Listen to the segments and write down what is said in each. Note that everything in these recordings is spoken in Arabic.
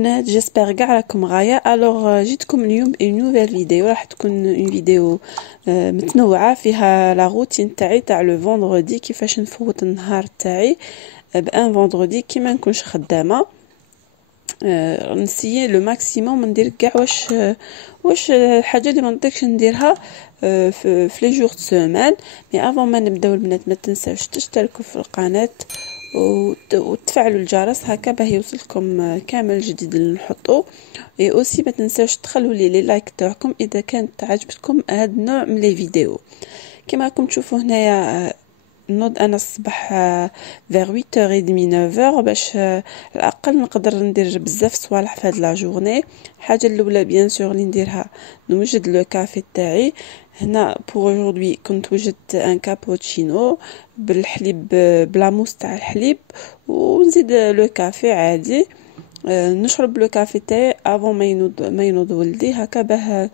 البنات جيسبر كاع راكم غايه. الوغ جيتكم اليوم اون نوفيل فيديو، راح تكون اون فيديو متنوعه فيها لا روتين تاعي تاع لو فوندردي، كيفاش نفوت النهار تاعي بان فوندردي كي ما نكونش خدامه. نسيي لو ماكسيموم ندير كاع واش الحاجه اللي ما نطيقش نديرها في لي جور دو سيمين. مي افون ما نبداو البنات ما تنساوش تشتركوا في القناه وتفعلوا الجرس هكا باه يوصلكم كامل الجديد اللي نحطو. اي اوسي ما تنساوش تخلوا لي لايك تاعكم اذا كانت عجبتكم هذا النوع من لي فيديو. كما راكم تشوفوا هنايا نوض انا الصباح فيغ 8h30 9h باش على الاقل نقدر ندير بزاف صوالح في هاد لا جورني. الحاجه الاولى بيان سور اللي نديرها نوجد لو كافي تاعي. هنا بور اجوردي كنت وجدت ان كابوتشينو بالحليب بلا موس تاع الحليب ونزيد لو كافي عادي. نشرب لو كافي تاعي افون ما ينوض ولدي هكا باه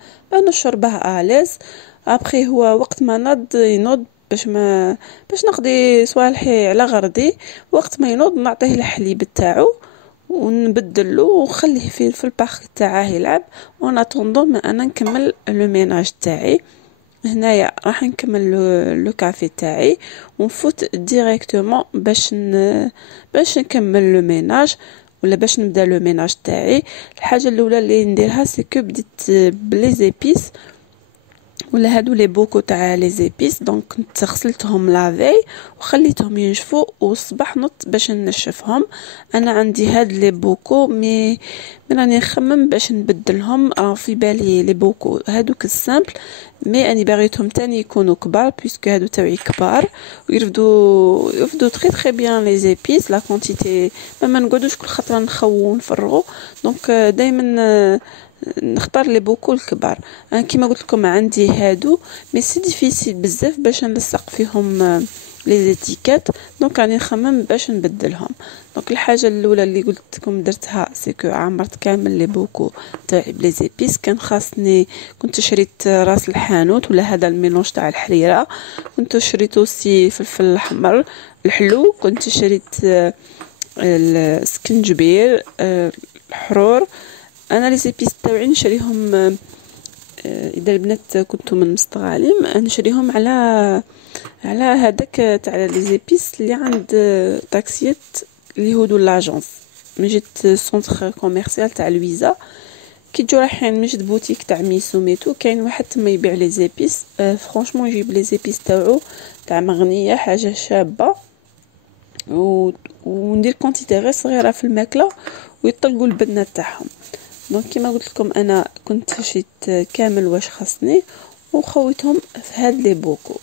نشربه اليز. ابخي هو وقت ما ينوض باش نقضي صوالحي على غردي. وقت ما ينوض نعطيه الحليب تاعو ونبدلو ونخليه في البارك تاعه يلعب. وانا طوندون ما انا نكمل لو ميناج تاعي. هنايا راح نكمل لو كافي تاعي ونفوت ديريكتومون باش نكمل لو ميناج ولا باش نبدا لو ميناج تاعي. الحاجه الاولى اللي نديرها سكو بديت بلي زيبيس ولا هادو لي بوكو تاع لي زيبيس. دونك كنت غسلتهم لافي وخليتهم ينشفوا والصباح نط باش نشفهم. انا عندي هاد لي بوكو مي راني نخمم باش نبدلهم. في بالي لي بوكو هادوك السامبل مي اني باغيتهم تاني يكونوا كبار بيسكو هادو تاعي كبار ويرفدوا تري بيان لي زيبيس لا كونتيتي. ما نقعدوش كل خطره نخوو ونفرغوا. دونك دائما نختار لي بوكو الكبار. انا كيما قلت لكم عندي هادو مي سي ديفيسيل بزاف باش نلصق فيهم لي زيتيكات. دونك راني نخمم باش نبدلهم. دونك الحاجه الاولى اللي قلت لكم درتها سيكو عمرت كامل لي بوكو تاعي بلي زيبيس. كان خاصني كنت شريت راس الحانوت ولا هذا الميلونج تاع الحريره. كنت شريت اوسي فلفل الاحمر الحلو. كنت شريت السكنجبير الحرور. انا لي زيبيس تاوعي نشريهم اذا البنات كنتم من مستغالين نشريهم على هذاك تاع لي زيبيس اللي عند تاكسيات اللي هو دو لاجونس. من جيت سونتر كوميرسيال تاع لويزا كي تجو رايحين من جيت بوتيك تاع ميسو ميتو كاين واحد تما يبيع لي زيبيس. فرانشمون يجيب لي زيبيس تاعو تاع مغنيه حاجه شابه وندير كونتيتي غير صغيره في الماكله ويطلقوا البنات تاعهم. دونك كيما قلت لكم انا كنت شريت كامل واش خاصني وخويتهم في هاد لي بوكو.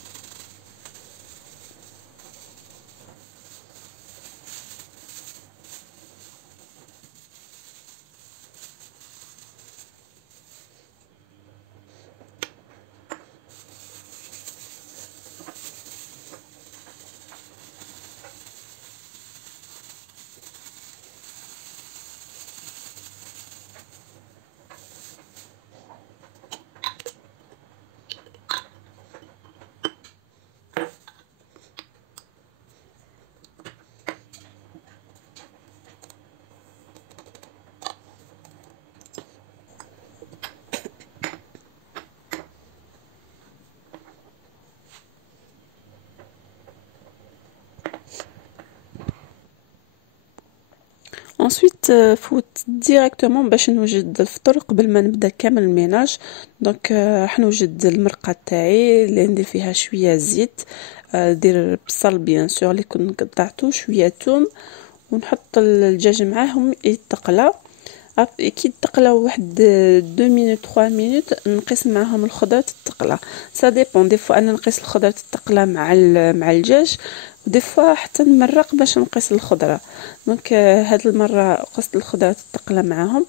ensuite فوت ديريكتومون باش نوجد الفطور قبل ما نبدا كامل الميناج. دونك راح نوجد المرقه تاعي اللي ندير فيها شويه زيت. دير بصل بيان سور اللي كنت قطعته شويه ثوم ونحط الدجاج معاهم يتقلى. كي تقلى واحد 2 مينوت 3 مينوت نقيس معاهم الخضره تتقلى. سا ديبون دي فوا انا نقيس الخضره تتقلى مع الدجاج ودي فوا حتى نمرق باش نقيس الخضره. دونك هاد المره قصت الخضره تتقلى معاهم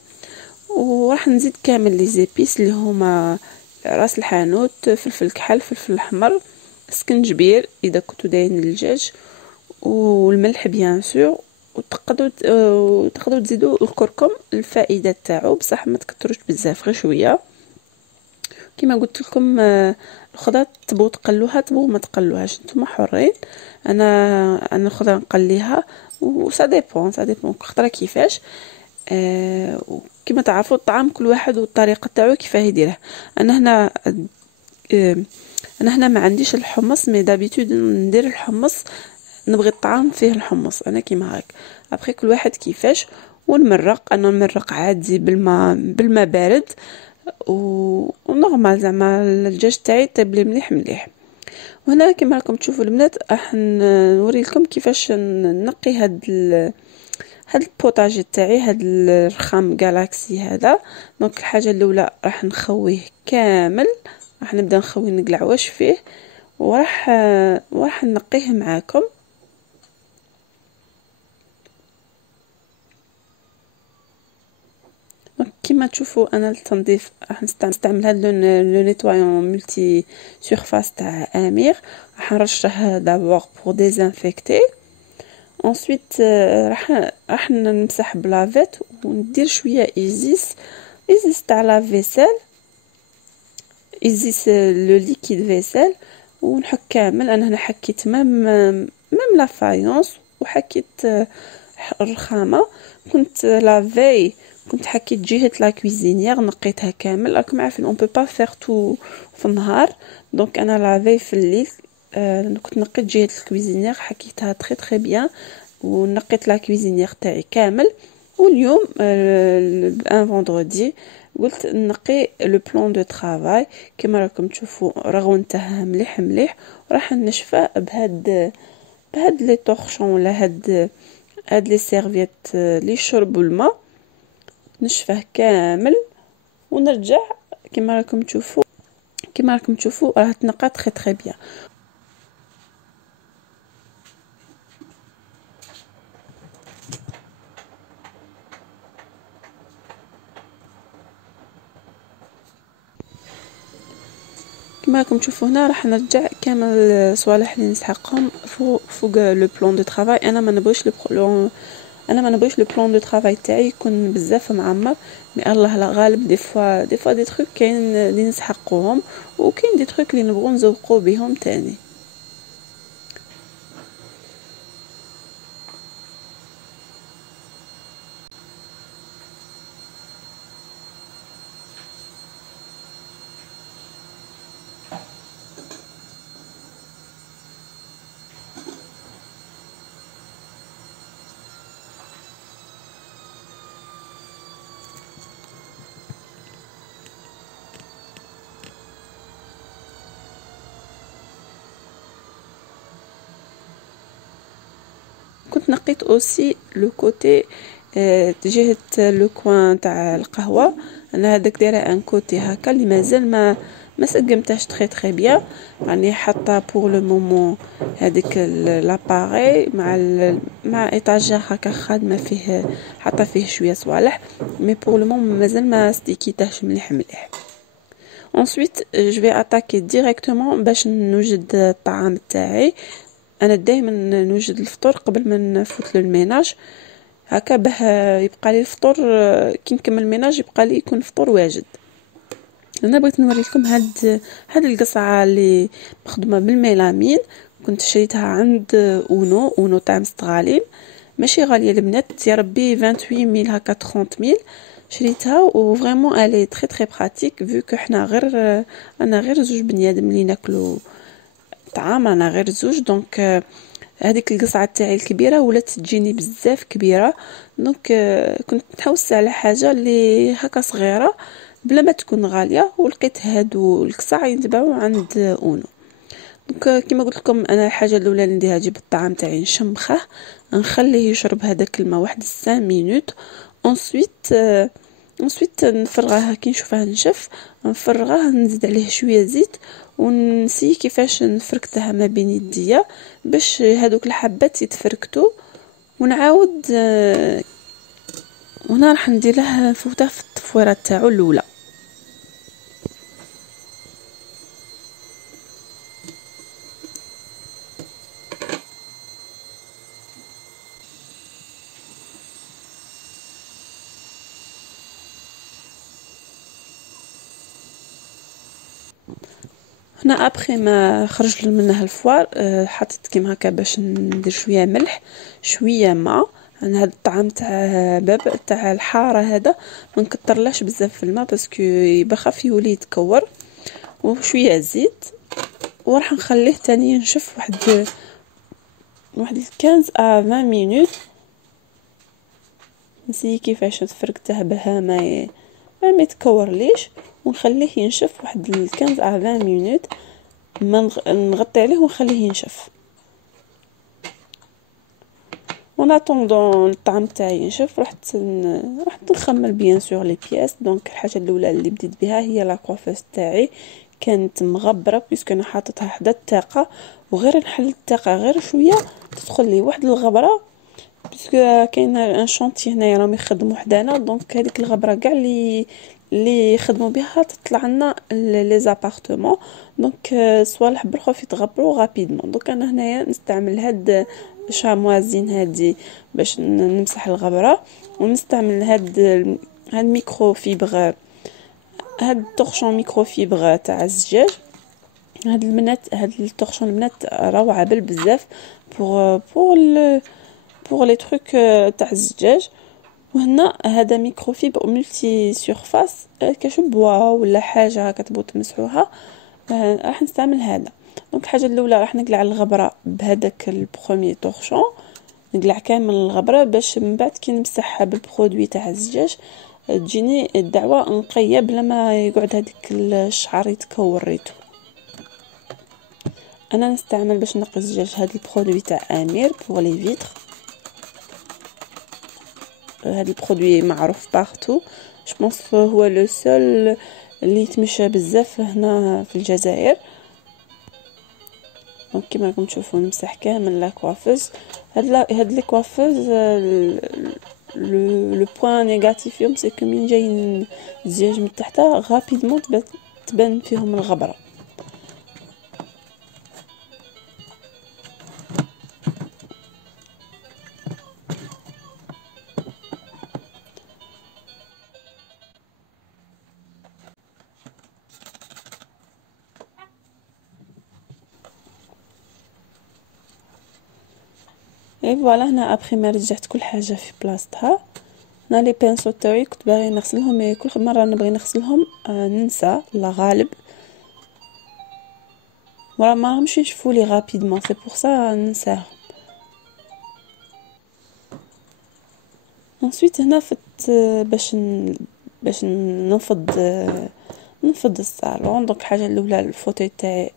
وراح نزيد كامل لي زيبيس اللي هما راس الحانوت فلفل كحل فلفل احمر سكنجبير اذا كنتو دايرين الدجاج والملح بيان سور. وتقدروا تزيدوا الكركم الفائده تاعو بصح ما تكثروش بزاف غير شويه. كما قلت لكم الخضره تبغوا تقلوها تبغوا ما تقلوهاش نتوما حرين. انا الخضره نقليها وسا ديبون كل خضره كيفاش. كما تعرفوا الطعام كل واحد والطريقه تاعو كيفاه يديره. انا هنا ما عنديش الحمص، مي دابيتود ندير الحمص، نبغي الطعام فيه الحمص انا كيما هاك. ابخي كل واحد كيفاش. ونمرق، انا نمرق عادي بالماء بارد ونورمال زعما الدجاج تاعي طيب لي مليح مليح. وهنا كما راكم تشوفوا البنات راح نوري لكم كيفاش نقي هاد البوطاجي تاعي، هاد الرخام جالاكسي هذا. دونك الحاجه الاولى راح نخويه كامل، راح نبدا نخوي نقلع واش فيه، وراح نقيه معاكم. كما تشوفوا انا التنظيف راح نستعمل هذا لو نيتوايون ملتي سيرفاس تاع امير. راح نرشه دابور بور ديزانفيكتي، انسويت راح نمسح بلافيت وندير شويه ايزيس تاع لا فيسيل، ايزيس لو ليكيد فيسيل، ونحك كامل. انا هنا حكيت ميم لا فايونس وحكيت الرخامه. كنت لافي كنت حكيت جهه لا كويزينيير نقيتها كامل. راكم عارفين اون بو با فير تو في النهار، دونك انا لافي في الليل كنت نقيت جهه الكويزينيير، حكيتها تري تري بيان، ونقيت لا كويزينيير تاعي كامل. واليوم ان فوندردي قلت نقي لو بلان دو طرافاي كما راكم تشوفوا رغونته مليح مليح، وراح نشفه بهاد لي طورشون ولا هاد لي سيرفيت لي يشربوا الماء، نشفه كامل ونرجع كما راكم تشوفوا راه تنقى تري تري بيان. كما راكم تشوفوا هنا راح نرجع كامل الصوالح اللي نسحقهم فوق لو بلان دو طرافاي. انا ما نبغيش لو بلان دو طرافاي تاعي يكون بزاف معمر، مي الله لا غالب دي فوا دي تروك كاين اللي نسحقوهم، وكاين دي تروك اللي نبغوا نزوقوا بهم تاني. كنت نقيت اوسي لو كوتي جهه لو كوان تاع القهوه. انا هذاك دايره ان كوتي هكا اللي مازال ما سقمتهاش تري تري بيان، راني حاطه بور لو مومون هذيك لاباري مع ايطاجير هكا خادمه فيه، حاطه فيه شويه صوالح، مي بور لو مومون مازال ما ستيكيتاش مليح مليح. ensuite je vais attaquer directement باش نوجد الطعام تاعي. انا دائما نوجد الفطور قبل ما نفوت للميناج هكا باه يبقى لي الفطور كي نكمل الميناج يبقى لي يكون فطور واجد. انا بغيت نوري لكم هاد القصعه اللي مخدومه بالميلامين، كنت شريتها عند اونو تاع مستغالين، ماشي غاليه البنات يا ربي 28 ميل هكا 30 ميل شريتها، و فريمون الي تري تري براتيك فيو كو حنا انا غير زوج بنيادم اللي ناكلو طعام، انا غير زوج. دونك هذيك القصعه تاعي الكبيره ولات تجيني بزاف كبيره، دونك كنت نحوس على حاجه اللي هكا صغيره بلا ما تكون غاليه، ولقيت هادو القصع ينتباعوا عند اونو. دونك كما قلت لكم انا الحاجه الاولى اللي نديرها نجيب الطعام تاعي نشمخه، نخليه يشرب هذاك الماء واحد 5 مينوت، انسويت نفرغه كي نشوفه نشف نفرغه، نزيد عليه شويه زيت ونسي كيفاش نفركتها ما بين يديا باش هذوك الحبات يتفركتوا، ونعاود هنا راح ندير له فوطه في التفويره تاعو الاولى. هنا ابخي ما خرج منها الفوار حطيت كيما هكا باش ندير شويه ملح شويه ماء، انا هذا الطعام تاع باب تاع الحاره هذا ما نكترلاش بزاف في الماء باسكو يبخف يولي يتكور، وشويه زيت، وراح نخليه تاني ينشف واحد 15 ا 20 مينوت. نسيي كيفاش تفركته بها ما يتكور ليش، ونخليه ينشف واحد 15 ا 20 مينوت. ما نغطي عليه ونخليه ينشف. وانا طوندون الطعام تاعي ينشف رحت نخمر بيان سور لي بياس. دونك الحاجه الاولى اللي بديت بها هي لا كوافيس تاعي، كانت مغبره بيسكو انا حاطتها حدا الطاقه، وغير نحل الطاقه غير شويه تدخل لي واحد الغبره، بيسكو كاين ان شونتي هنايا راهم يخدموا حدانا. دونك هذيك الغبره كاع اللي يخدموا بها تطلع لنا لي زابارتمون. دونك صوالح بالخوف يتغبروا غابيدمون. دونك انا هنايا نستعمل هاد شاموازين هادي باش نمسح الغبره، ونستعمل هاد ميكرو فيبر، هاد الطرشون ميكرو فيبر تاع الزجاج. هاد الطرشون البنات روعه بزاف بور لي تروك تاع الزجاج. وهنا هذا ميكرو فيبر ملتي سيرفاس كشبوه ولا حاجه كتبغوا تمسحوها، راح نستعمل هذا. دونك الحاجه الاولى راح نقلع الغبره بهذاك البروميي طورشون، نقلع كامل الغبره باش من بعد كي نمسحها بالبرودوي تاع الزجاج تجيني الدعوه نقيه بلا ما يقعد هذيك الشعر يتكور ريتو. انا نستعمل باش نقي الزجاج هذا البرودوي تاع امير بور لي فيتر. هذا البرودوي معروف بارتو، جو بونس هو لو سول اللي يتمشى بزاف هنا في الجزائر. دونك كيما راكم تشوفوا نمسح كامل لا كوافوز. هاد لي كوافوز لو بوين نيجاتيف فيهم سي كو من جايين الزجاج من تحت غابيدمون تبان فيهم الغبره. اي فوالا هنا ابخي ما رجعت كل حاجه في بلاصتها. هنا لي بانسو تاعي كنت باغي نغسلهم، مي كل مره نبغي نغسلهم ننسى لا غالب، ورا ما راهمش ينشفوا لي غابيدمون سي بور سا ننساهم. انسويت هنا فت باش ننفض الصالون. دونك الحاجه الاولى الفوتوي تاعي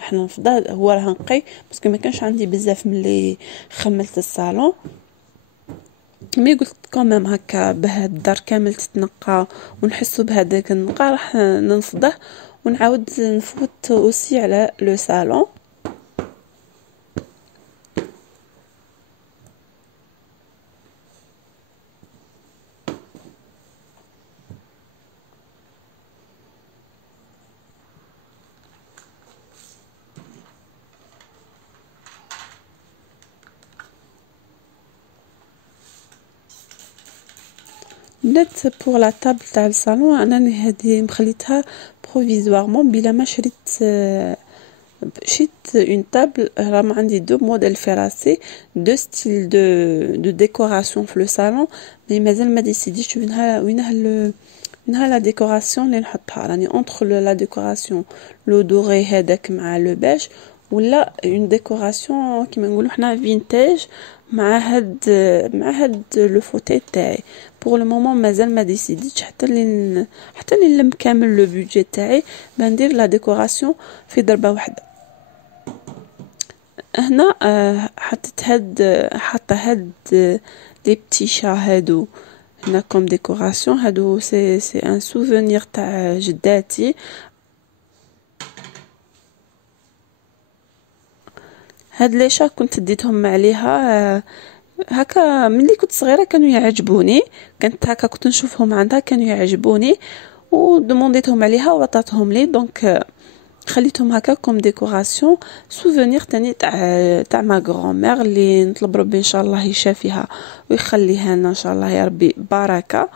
راح ننفضه، هو راه نقي باسكو ما كانش عندي بزاف ملي خملت الصالون. مي قلت كوميم هكا باه الدار كامل تتنقى ونحسوا بهذاك النقا راح ننفضه ونعاود نفوت اوسي على لو صالون. بدات بور لا طابل تاع الصالون، انا هذه مخليتها بروفيزوارمون بلا ما شريت اون طابل. راه عندي دو موديل في راسي، دو ستيل دو ديكوراسيون في لو صالون، مي مازال ما ديسيديتش وينها لا ديكوراسيون اللي نحطها. راني اونتر لا ديكوراسيون لو دوري هذاك مع لو بيج، ولا اون ديكوراسيون كيما نقولوا حنا فينتاج مع هاد لو فوتي تاعي. بور لو مومون مازال ما ديسيديتش حتى اللي نلم كامل لو بودجي تاعي بندير لا ديكوراسيون في ضربه واحده. هنا حاطه هاد لي بتي شا هادو هنا كوم ديكوراسيون. هادو سي ان سوفونير تاع جداتي. هاد لي شا كنت ديتهم عليها هكا ملي كنت صغيره، كانوا يعجبوني، كنت هكا كنت نشوفهم عندها كانوا يعجبوني ودمونديتهم عليها وعطاتهم لي. دونك خليتهم هكا كوم ديكوراسيون سوفونير تاني تاع ما غرامير اللي نطلب ربي ان شاء الله يشافيها ويخليها لنا ان شاء الله يا ربي بركه.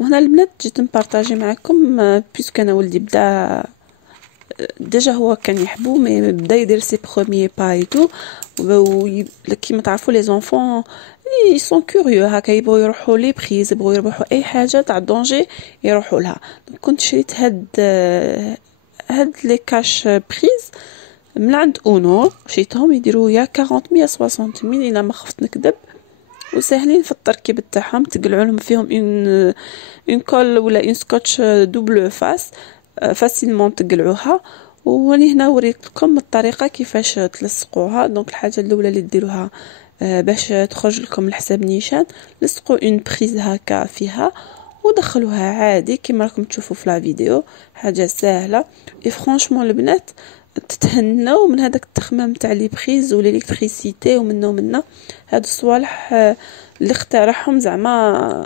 وهنا البنات جيت نبارطاجي معكم بيسكو انا ولدي بدا ديجا هو كان يحبو مي بدا يدير سي بروميي با اي تو كيما تعرفوا لي زونفون اي سون كوريو هكا يبغوا يروحوا لي بريز يبغوا يروحوا اي حاجه تاع دونجي يروحوا لها. كنت شريت هاد لي كاش بريز من عند اونو شريتهم يديروا يا 40 100 60 ميل الا ما خفت نكذب وساهلين في التركيب تاعهم تقلعوا لهم فيهم اون كول ولا اون سكوتش دوبل فاس فاسيلمون تقلعوها. وراني هنا وريتكم الطريقه كيفاش تلصقوها. دونك الحاجه الاولى اللي ديروها باش تخرج لكم الحساب نيشان لصقوا اون بريز هكا فيها ودخلوها عادي كيما راكم تشوفوا في لا فيديو. حاجه سهله اي فرانشمون البنات تتهنوا من هذاك التخمام تاع لي بريز والالكتريسيتي ومنا هاد الصوالح اللي اخترعهم زعما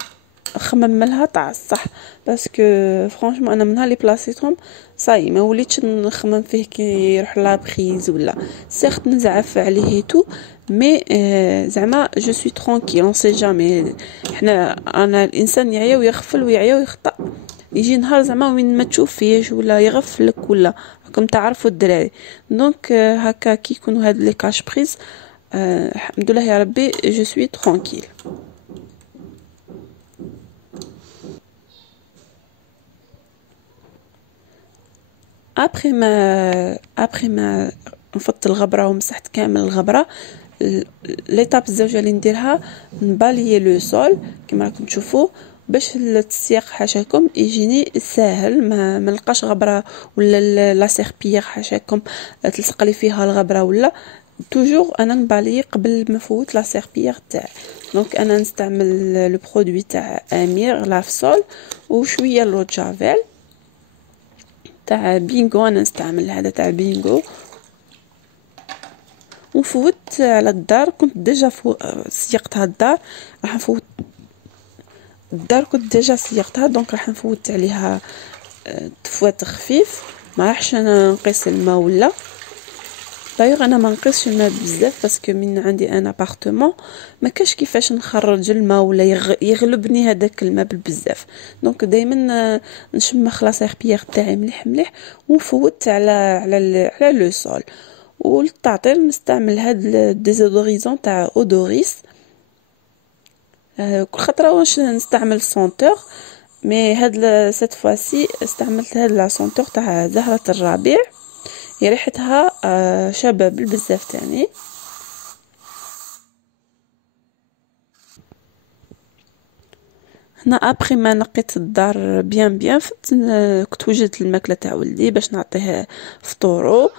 خمم لها تاع الصح باسكو فرانشمون انا من نهار اللي بلاصيتهم صاي ما وليتش نخمم فيه كي يروح لا بريز ولا سيرت نزعف عليه تو مي زعما جو سوي ترونكيل اون سي جامي. حنا انا الانسان يعيا ويغفل ويعيا ويخطا يجي نهار زعما وين ما تشوف فيش ولا يغفلك ولا راكم تعرفوا الدراري. دونك هكا كي يكونوا هاد لي كاش بريز الحمد لله يا ربي جو سوي ترونكيل. ابري ما نفضت الغبره ومسحت كامل الغبره ليطاب الزوجه اللي نديرها نباليي لو سول كما راكم تشوفوا باش التسياق حاشاكم يجيني ساهل ما نلقاش غبره ولا لا سيربيير حاشاكم تلصق لي فيها الغبره ولا توجور انا نبالي قبل ما نفوت لا سيربيير تاعي. دونك انا نستعمل لو برودوي تاع امير لافسول وشويه لو جافيل تاع بينغو. انا نستعمل هذا تاع بينغو وفوت على الدار كنت ديجا سيقتها الدار راح نفوت الدار كنت ديجا سيقتها دونك راح نفوت عليها تفوات خفيف ما راحش انا نقيس الماء ولا دايوغ انا ما نقيسش الماء بزاف باسكو من عندي انا ابارتمون ما كاش كيفاش نخرج الماء ولا يغلبني هذاك الماء بزاف. دونك دائما نشمخ لا سيربيير تاعي مليح مليح ونفوت على لو سول. وللتعطير نستعمل هاد الديزودوريزون تاع اودوريس كل خطره واش نستعمل سونتور مي هاد سيت فواسي استعملت هاد لا سونتور تاع زهره الربيع هي ريحتها شابه بزاف تاني. هنا ابخي ما نقيت الدار بيان كنت وجدت الماكله تاع ولدي باش نعطيه فطورو.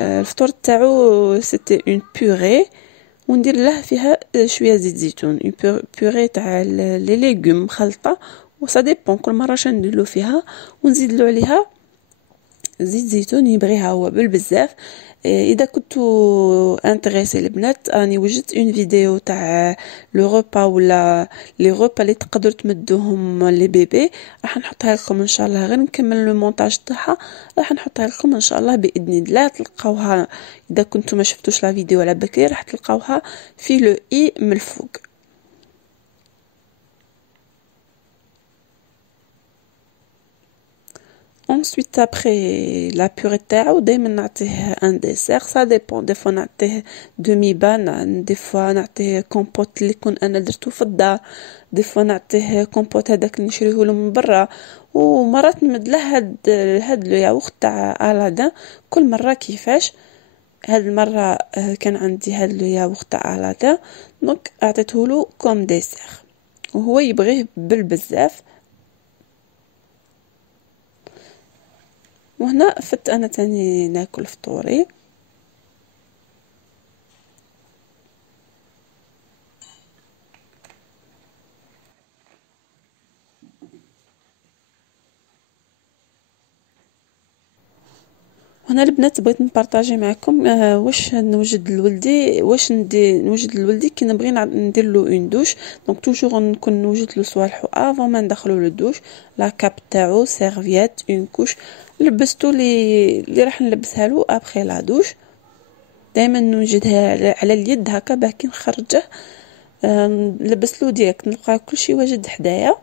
الفطور تاعو سيتي اون بوري وندير له فيها شويه زيت زيتون اون بوري تاع لي ليغوم مخلطه وسا ديبون كل مره ندير له فيها ونزيد له عليها زيت زيتون يبغيها هو بزاف. اذا كنتوا انتريسي البنات راني وجدت اون فيديو تاع لو روبا ولا لي روبا اللي تقدروا تمدوهم لي بيبي راح نحطها لكم ان شاء الله غير نكمل لو مونتاج تاعها راح نحطها لكم ان شاء الله باذن الله تلقاوها. اذا كنتوا ما شفتوش لا فيديو على بكري راح تلقاوها في لو اي من الفوق. Ensuite après la purée تاعو دائما نعطيه ان ديسير سا ديبون دي فوا نعطيه دومي بانان دي فوا نعطيه كومبوت اللي يكون انا درتو في الدار دي فوا نعطيه كومبوت هذاك اللي نشريه له من برا ومرات نمد له هاد لو ياغورت تاع الادان كل مره كيفاش. هاد المره كان عندي هاد لو ياغورت تاع الادان دونك عطيته له كوم ديسير وهو يبغيه بزاف. وهنا فت انا تاني ناكل فطوري. وهنا البنات بغيت نبارطاجي معكم واش نوجد لولدي واش نوجد لولدي كي نبغي ندير له اون دوش. دونك توجور نكون نوجد له صوالحو افون ما ندخلو للدوش لا كاب تاعو سيرفيات اون كوش لبستو اللي راح نلبسها له ابخي لا دوش. دائما نوجدها على اليد هكا باه كي نخرجه نلبس له ديريكت نلقى كلشي واجد حدايا.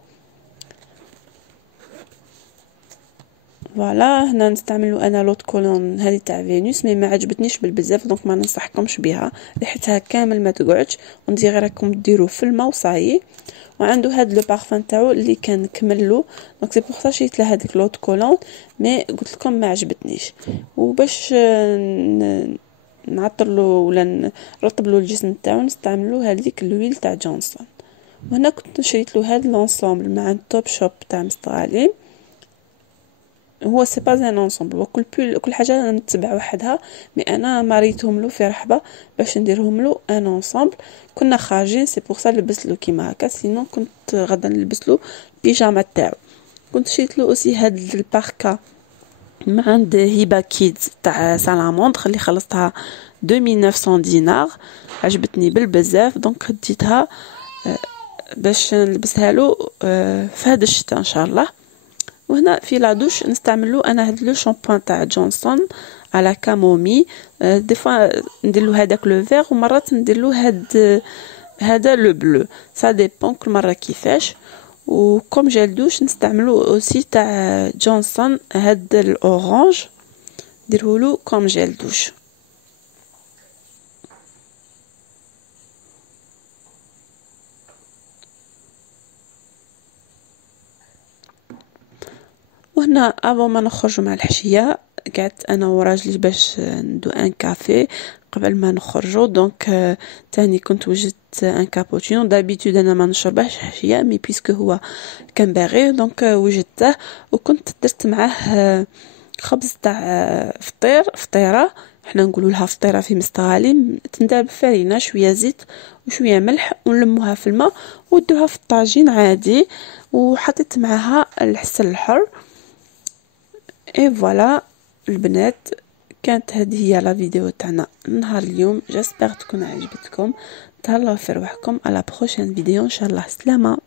فوالا هنا نستعملو انا لوط كولون هذه تاع فينوس، مي ما عجبتنيش بالبزاف دونك ما ننصحكمش بها، ريحتها كامل ما تقعدش، وندير راكم ديروا في الماء وصايي. وعنده هاد لو بارفان تاعو اللي كان كملو، دونك سي بوغ سا شريت له هذيك لوط كولون، مي قلت لكم ما عجبتنيش. وباش نعطرلو ولا نرطبلو الجسم تاعو نستعملو هذيك لويل تاع جونسون. وهنا كنت شريت له هاد لونسومبل مع توب شوب تاع مستغالي. هو سي با ان انصومبل، وكل حاجه نتبع وحدها، مي انا مريتهم له في رحبه باش نديرهم له ان انصومبل. كنا خارجين سي بوغ سا لبست له كيما هكا، سينو كنت غدا نلبس له بيجاما تاعو. كنت شريت له اوسي هاد الباركا من عند هبه كيدز تاع سالاموندغ اللي خلصتها 2900 دينار، عجبتني بالبزاف دونك خديتها باش نلبسها له في هذا الشتاء ان شاء الله. وهنا في لادوش نستعملو انا هاد لو شامبوان تاع جونسون على كامومي، دي فوا نديرلو هذاك لو فيغ ومرات نديرلو هذا لو بلو، سا ديبون كل مره كيفاش. وكم جيل دوش نستعملو اوسي تاع جونسون هاد الاورانج، نديرهولو كوم جيل دوش. وهنا افون ما نخرجوا مع الحشيه قعدت انا وراجلي باش ندو ان كافي قبل ما نخرجوا، دونك تاني كنت وجدت ان كابوتشينو. دابيتود انا ما نشربهش حشيه، مي بيسكو هو كان باغي دونك وجدته. وكنت درت معاه خبز تاع فطيره، حنا نقولوا لها فطيره في مستغالي، تندار بفرينه شويه زيت وشويه ملح ونلموها في الماء ودوها في الطاجين عادي، وحطيت معها العسل الحر. اي فوالا البنات، كانت هذه هي لا فيديو تاعنا نهار اليوم، جاسبر تكون عجبتكم. تهلاو في روحكم، على بروشين فيديو ان شاء الله. سلامه.